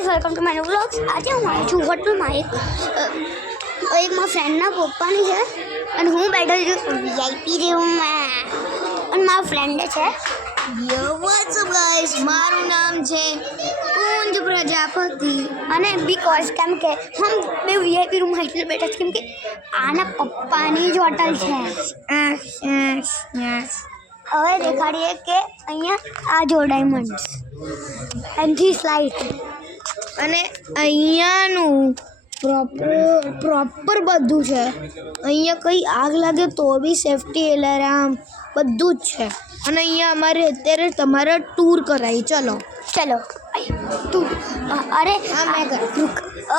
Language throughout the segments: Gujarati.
Guys welcome to my vlogs. આજે હું આવી છું હોટલમાં એક મારા ફ્રેન્ડના પપ્પાની છે અને હું બેઠો છું વીઆઈપી રૂમમાં અને મારા ફ્રેન્ડ છે What's up guys, મારું નામ છે કુંજ પ્રજાપતિ અને બીકોઝ કેમ કે હમ બે વીઆઈપી રૂમમાં એટલે બેઠા છે કેમ કે આના પપ્પાની જ હોટલ છે। હવે દેખાડીએ કે અહીંયા આ જો ડાયમંડ્સ એન્થી સ્લાઇડ અને અહીંયાનું પ્રોપર બધું છે। અહીંયા કંઈ આગ લાગે તો બી સેફટી એલાર્મ બધું જ છે અને અહીંયા અમારે અત્યારે તમારે ટૂર કરાવી ચલો તું અરે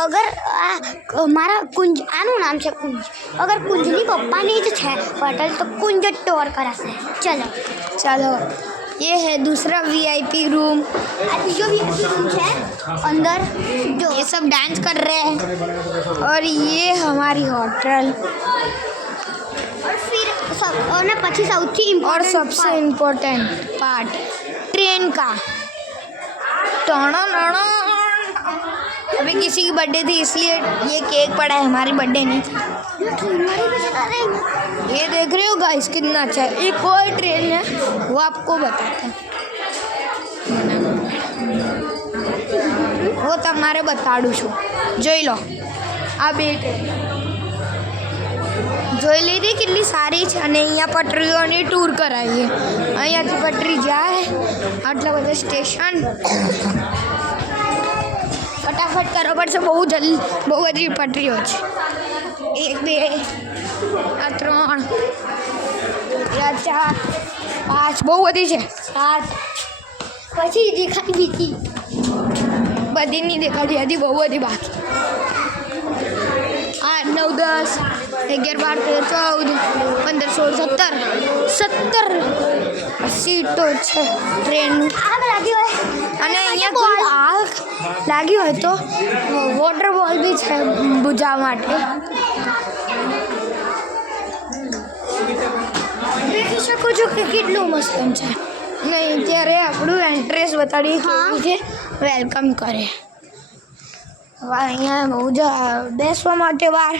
અગર આ મારા કુંજ આનું નામ છે કુંજ અગર કુંજની પપ્પાની જ છે હોટલ તો કુંજ જ ટોર કરાશે। चलो ये है दूसरा वीआईपी रूम। આ બીજો વીઆઈપી રૂમ છે અંદર જો ये सब डांस कर रहे हैं और ये हमारी होटल और फिर सब और ना પછી સૌથી और ઇમ્પોર્ટન્ટ सबसे इम्पोर्टेंट पार्ट ट्रेन का। अभी किसी की बर्थडे थी इसलिए ये केक पड़ा है, हमारी बर्थडे नहीं थी। ये देख रहे हो गाइस कितना अच्छा है। एक और ट्रेन है वो आपको बताते हैं, वो તમારે બતાડું છું। જોઈ લો આ બે ટ્રેન જોઈ લીધી કેટલી સારી છે અને અહીંયા પટરીઓની ટૂર કરાવીએ। અહીંયાથી પટરી જાય આટલા બધા સ્ટેશન ફટાફટ કરવો પડશે, બહુ બધી પટરીઓ છે। 1 2 3 4 5 બહુ બધી છે। 7 પછી દેખાડી દીધી બધી નહીં દેખાડી હતી, બહુ બધી બાકી। 8 9 10 11 12 13 14 15 16 17 સીટો છે ટ્રેનનું। આગ લાગી હોય અને અહીંયા કોઈ આગ લાગી હોય તો વોટર બોલ બી છે બુજાવવા માટે। દેખી શકો છો કે કેટલું મસ્ત છે। નહીં ત્યારે આપણું એન્ટ્રેસ બતાડી છે વેલકમ કરે। અહીંયા બહુ જ બેસવા માટે બહાર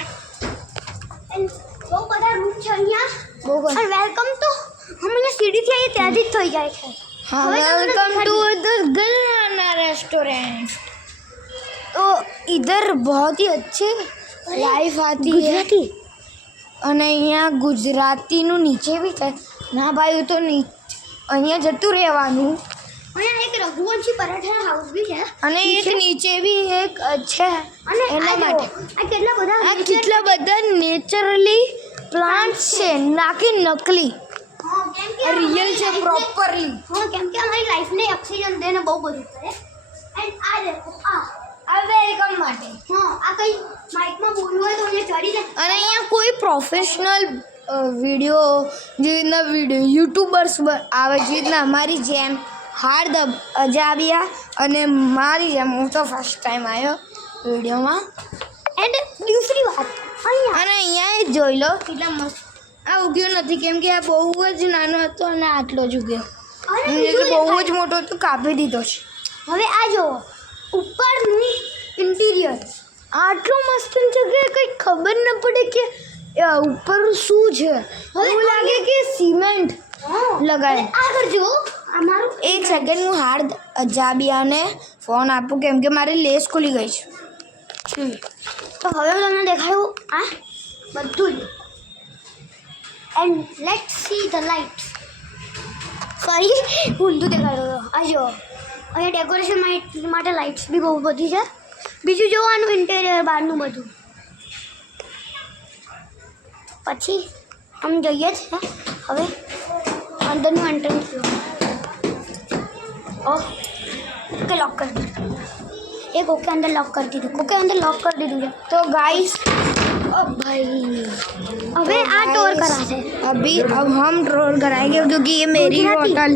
બહુ બધા રૂમ છે અહીંયા બહુ અને વેલકમ તો હમણાં સીડીથી આવીએ ત્યાંથી જ થઈ જાય છે। हाँ, वेलकम टू द गलाना रेस्टोरेंट। तो इधर बहुत ही अच्छी लाइफ आती है અને અહીંયા ગુજરાતીનું નીચે બી છે ના ભાઈ તો અહીંયા જતું રહેવાનું। અહીંયા એક રઘુવંશી પરાઠા હાઉસ બી છે અને એક નીચે બી એક છે અને એના માટે આ કેટલા બધા આ કેટલા બધા નેચરલી પ્લાન્ટ છે, ના કે નકલી હા કેમ કે રિયલ છે પ્રોપરલી। હા કેમ કે અમારી લાઈફને ઓક્સિજન દેને બહુ બધું કરે એન્ડ આ દેખો આ વેલકમ માટે હા આ કઈ માઇકમાં બોલવું હોય તો અહીંયા ચડી જાય અને અહીંયા કોઈ પ્રોફેશનલ વિડીયો જે રીતના યુટ્યુબર્સ આવે જે રીતના અમારી જેમ હાર્દ અજાબિયા અને મારી જેમ હું તો ફર્સ્ટ ટાઈમ આવ્યો વિડીયોમાં। એન્ડ દૂસરી વાત અહીંયા અને અહીંયા એ જોઈ લો કેટલા મસ્ત આ ઉગ્યો નથી કેમ કે આ બહુ જ નાનો હતો અને આટલો જ ઉગ્યો, અને બહુ જ મોટો હતો કાપી દીધો છે। હવે આ જો ઉપરનું ઇન્ટિરિયર આટલો મસ્ત છે કે કંઈ ખબર ન પડે કે ઉપર શું છે, એવું લાગે કે સિમેન્ટ લગાડે। આગળ જો અમારું એક સેકન્ડ હું હાર્દ અજાબિયાને ફોન આપું કેમ કે મારી લેસ ખુલી ગઈ છે। તો હવે હું તમને દેખાડું આ બધું જ and let's see the lights sorry ઊંધું દેખાડું આ જો અહીંયા ડેકોરેશન માટે લાઇટ્સ બી બહુ બધી છે। બીજું જોવાનું ઇન્ટેરિયર બહારનું બધું પછી આમ જોઈએ છે હવે અંદરનું એન્ટ્રન્સ ઓકે લોક કરી દીધું એક ઓકે અંદર લોક કરી દીધું ઓકે અંદર લોક કરી દીધું છે। तो गाइस ભાઈ હવે આ ટોર કરાશે अब हम टूर कराएंगे क्योंकि ये मेरी होटल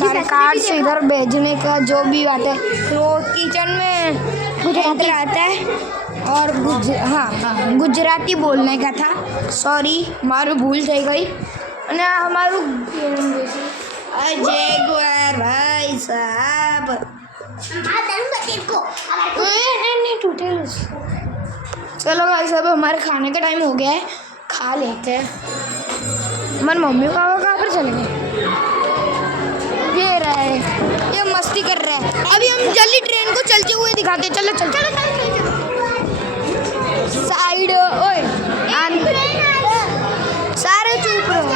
सारे कार्ड से इधर भेजने का जो भी बात है तो किचन में गुजराती आता है और गुजराती बोलने का था, सॉरी मारू भूल થઈ ગઈ। અને આ અમારું जैगुआर भाई साहब नहीं टूटे। चलो भाई साहब हमारे खाने का टाइम हो गया है, खा लेते हैं। हमारे मम्मी पापा कहाँ पर चले गए? ये रहे, ये मस्ती कर रहा है। अभी हम जल्दी ट्रेन को चलते हुए दिखाते हैं। चलो चलो चलो साइड। ओए सारे चुप रहो।